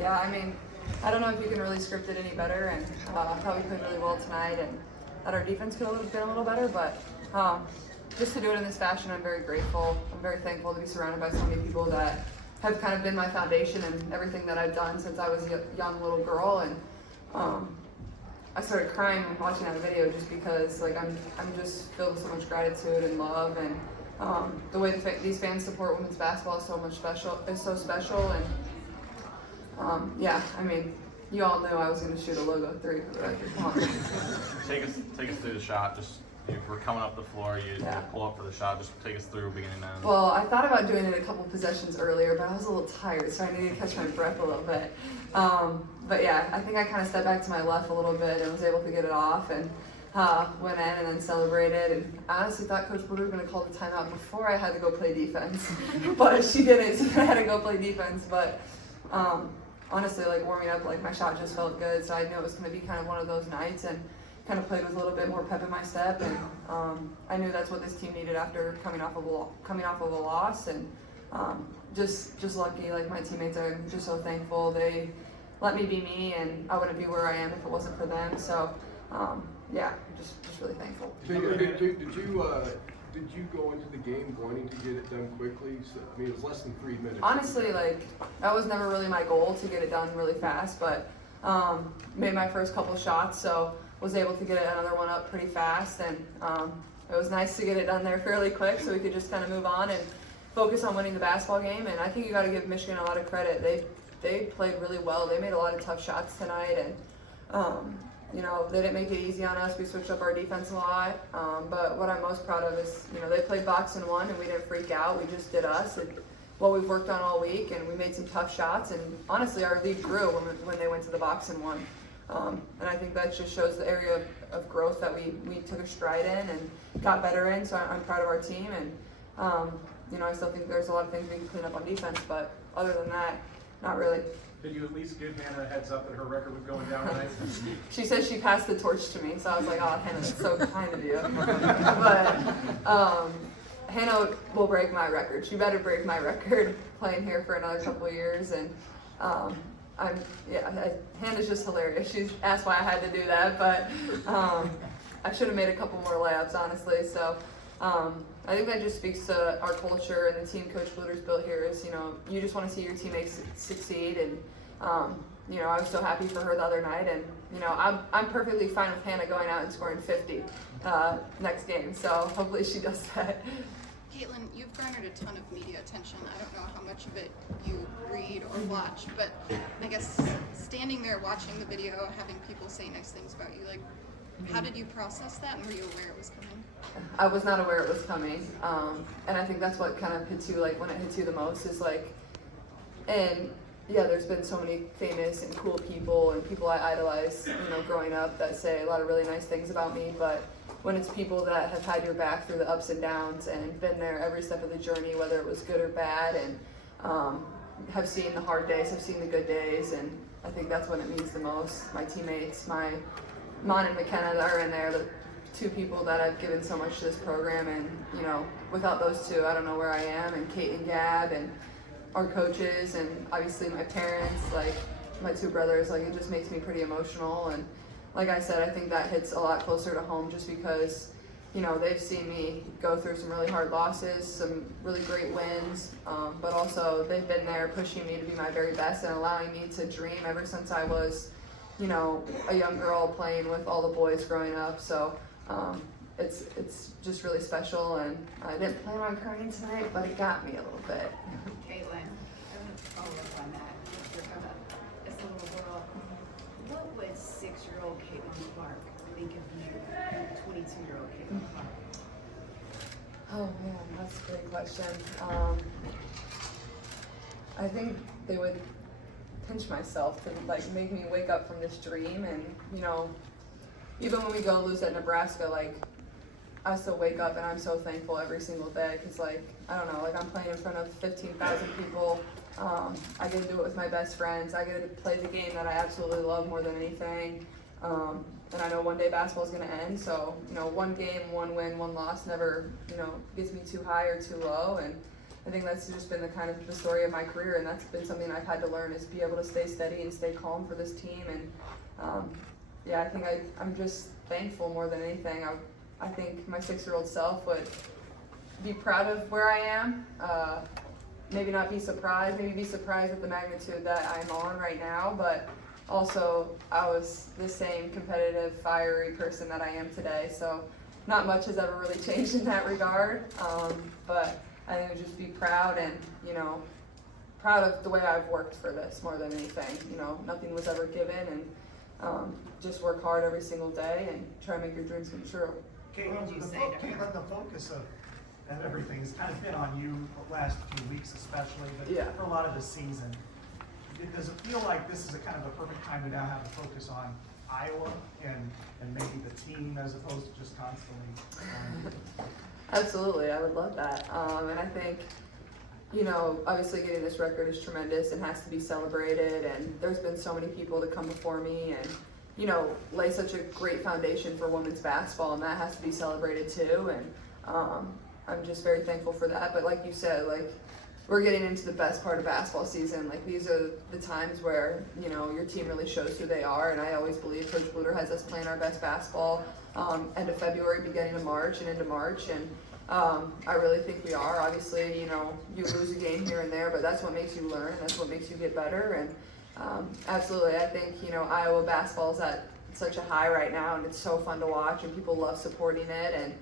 Yeah, I mean, I don't know if you can really script it any better, and I thought we played really well tonight, and that our defense could have been a little better, but just to do it in this fashion, I'm very grateful. I'm very thankful to be surrounded by so many people that have kind of been my foundation and everything that I've done since I was a young little girl, and I started crying when watching that video just because like I'm just filled with so much gratitude and love, and the way these fans support women's basketball is so special, and yeah, I mean, you all knew I was going to shoot a logo 3 for the record. Come on. Take us through the shot. Just we're coming up the floor. You pull up for the shot. Just take us through beginning to end. Well, I thought about doing it a couple possessions earlier, but I was a little tired, so I needed to catch my breath a little bit. But yeah, I think I kind of stepped back to my left a little bit and was able to get it off and went in and then celebrated. And I honestly thought Coach Blue was going to call the timeout before I had to go play defense, but she didn't, so I had to go play defense. But honestly, like warming up, like my shot just felt good, so I knew it was going to be kind of one of those nights, and kind of played with a little bit more pep in my step, and I knew that's what this team needed after coming off of a loss, and just lucky. Like my teammates, I'm just so thankful they let me be me, and I wouldn't be where I am if it wasn't for them. So yeah, just really thankful. Did you go into the game wanting to get it done quickly? So, I mean, it was less than 3 minutes. Honestly, like that was never really my goal to get it done really fast, but made my first couple shots, so was able to get another one up pretty fast, and it was nice to get it done there fairly quick so we could just kind of move on and focus on winning the basketball game. And I think you got to give Michigan a lot of credit. They played really well. They made a lot of tough shots tonight, and you know, they didn't make it easy on us. We switched up our defense a lot, but what I'm most proud of is, you know, they played box and one, and we didn't freak out. We just did us and what we've worked on all week, and we made some tough shots. And honestly, our lead grew when they went to the box and won. And I think that just shows the area of growth that we took a stride in and got better in. So I'm proud of our team, and you know, I still think there's a lot of things we can clean up on defense, but other than that, not really. Did you at least give Hannah a heads up that her record was going down tonight? She said she passed the torch to me, so I was like, oh, Hannah, that's so kind of you. But Hannah will break my record. She better break my record playing here for another couple of years. And Hannah's just hilarious. She's asked why I had to do that, but I should have made a couple more layups, honestly. So I think that just speaks to our culture and the team Coach Bluter's built here is, you know, you just want to see your teammates succeed. And, you know, I was so happy for her the other night. And, you know, I'm perfectly fine with Hannah going out and scoring 50 next game. So hopefully she does that. Caitlin, you've garnered a ton of media attention. I don't know how much of it you read or watch, but I guess standing there watching the video, having people say nice things about you, like, how did you process that, and were you aware it was coming? I was not aware it was coming, and I think that's what kind of hits you, like when it hits you the most is like, and yeah, there's been so many famous and cool people and people I idolize, you know, growing up that say a lot of really nice things about me, but when it's people that have had your back through the ups and downs and been there every step of the journey, whether it was good or bad, and have seen the hard days, have seen the good days, and I think that's when it means the most. My teammates, my Mon and McKenna that are in there, the two people that I've given so much to this program, and you know, without those two, I don't know where I am. And Kate and Gab and our coaches, and obviously my parents, like my two brothers, like it just makes me pretty emotional. And like I said, I think that hits a lot closer to home just because, you know, they've seen me go through some really hard losses, some really great wins, but also they've been there pushing me to be my very best and allowing me to dream ever since I was, you know, a young girl playing with all the boys growing up. So it's just really special, and I didn't plan on crying tonight, but it got me a little bit. Caitlin, I want to follow up on that. You're talking about this little girl. What would 6-year-old Caitlin Clark think of you, 22-year-old Caitlin Clark? Oh man, that's a great question. I think they would pinch myself to like make me wake up from this dream, and you know, even when we go lose at Nebraska, like I still wake up and I'm so thankful every single day because, like, I don't know, like I'm playing in front of 15,000 people. I get to do it with my best friends. I get to play the game that I absolutely love more than anything. And I know one day basketball is going to end. So, you know, one game, one win, one loss never, you know, gets me too high or too low. And I think that's just been the kind of the story of my career, and that's been something I've had to learn is be able to stay steady and stay calm for this team. And yeah, I think I'm just thankful more than anything. I think my 6-year-old self would be proud of where I am. Maybe not be surprised, maybe be surprised at the magnitude that I'm on right now, but also I was the same competitive, fiery person that I am today. So not much has ever really changed in that regard. But I think I would just be proud and, proud of the way I've worked for this more than anything. Nothing was ever given, and just work hard every single day and try to make your dreams come true. What did you say to her? Caitlin, the focus of everything's kind of been on you the last few weeks especially, but Yeah. for a lot of the season. Does it feel like this is a kind of the perfect time to now have a focus on Iowa and maybe the team as opposed to just constantly Absolutely, I would love that. And I think, obviously getting this record is tremendous and has to be celebrated. And there's been so many people to come before me and, lay such a great foundation for women's basketball, and that has to be celebrated too. And I'm just very thankful for that. But like you said, we're getting into the best part of basketball season. These are the times where, your team really shows who they are. And I always believe Coach Bluter has us playing our best basketball end of February, beginning of March, and into March. And I really think we are. Obviously, you lose a game here and there, but that's what makes you learn, and that's what makes you get better. And absolutely, I think, Iowa basketball is at such a high right now, and it's so fun to watch, and people love supporting it. And,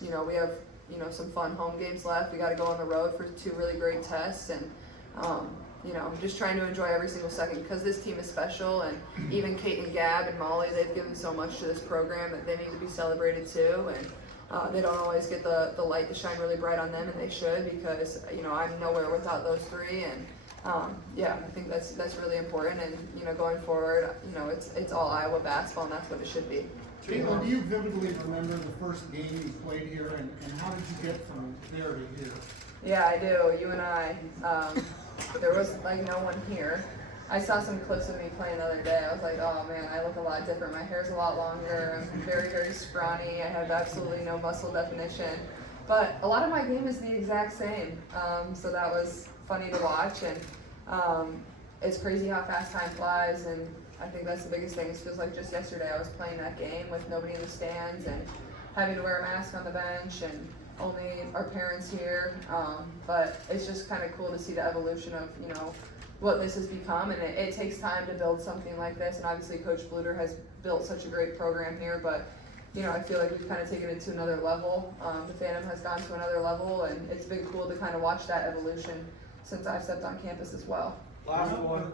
we have, some fun home games left. We got to go on the road for 2 really great tests, and, just trying to enjoy every single second because this team is special. And even Kate and Gab and Molly, they've given so much to this program that they need to be celebrated too. And they don't always get the light to shine really bright on them, and they should, because, I'm nowhere without those 3. And, yeah, I think that's really important. And, going forward, it's all Iowa basketball, and that's what it should be. Caitlin, do you vividly remember the first game you played here, and how did you get from there to here? Yeah, I do. You and I. There was no one here. I saw some clips of me playing the other day. I was like, oh man, I look a lot different. My hair's a lot longer. I'm very, very scrawny. I have absolutely no muscle definition. But a lot of my game is the exact same. So that was funny to watch. And it's crazy how fast time flies. And I think that's the biggest thing. It feels like just yesterday I was playing that game with nobody in the stands and having to wear a mask on the bench and only our parents here. But it's just kind of cool to see the evolution of, what this has become. And it takes time to build something like this. And obviously Coach Bluter has built such a great program here. But, I feel like we've kind of taken it to another level. The Phantom has gone to another level. And it's been cool to kind of watch that evolution since I've stepped on campus as well. Last one.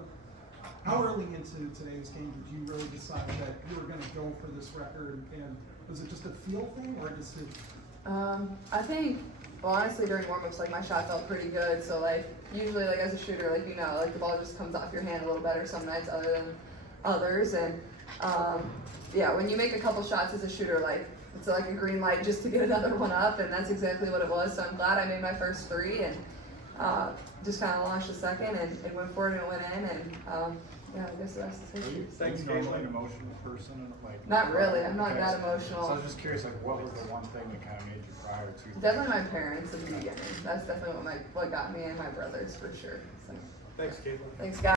How early into today's game did you really decide that you were going to go for this record? And was it just a feel thing or a decision? I think, honestly, during warm-ups, my shot felt pretty good. So, usually, as a shooter, the ball just comes off your hand a little better some nights other than others. And, yeah, when you make a couple shots as a shooter, it's like a green light just to get another one up, and that's exactly what it was. So I'm glad I made my first 3 and just kind of launched the second and went for it and it went in. And, yeah, I guess the rest is history. Thanks, normally an emotional person and Not really. I'm not okay, that So emotional. I was just curious, what was the one thing that kind of made you cry or 2? Definitely my parents in the beginning. That's definitely what got me and my brothers for sure. So, Thanks, Caitlin. thanks, guys.